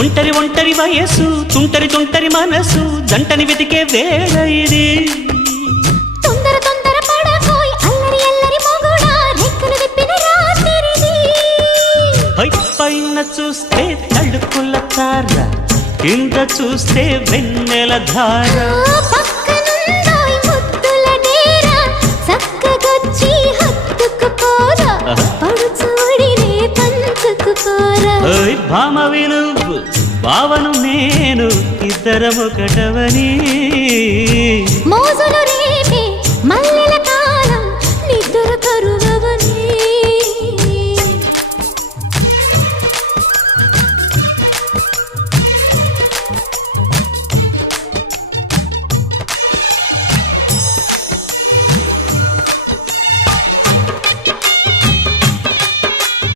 ఒంటరి ఒంటరి వయసు తుంటరి తుంటరి మనసు జంటని వెతికే వేళ ఇది తొందర తొందర పడకోయ్ అల్లరి అల్లరి మొగుడా రెక్కలు విప్పిన రాత్రిది పైన చూస్తే తడుకుల తార కింద చూస్తే వెన్నెల ధార పక్కనుందోయ్ ముద్దుల డేరా చక్కగొచ్చి హత్తుకుపోరా పడుచోడినే పంచుకుపోరా భామవి నువ్వు భావను నేను ఇద్దరమొకటవని మోజులు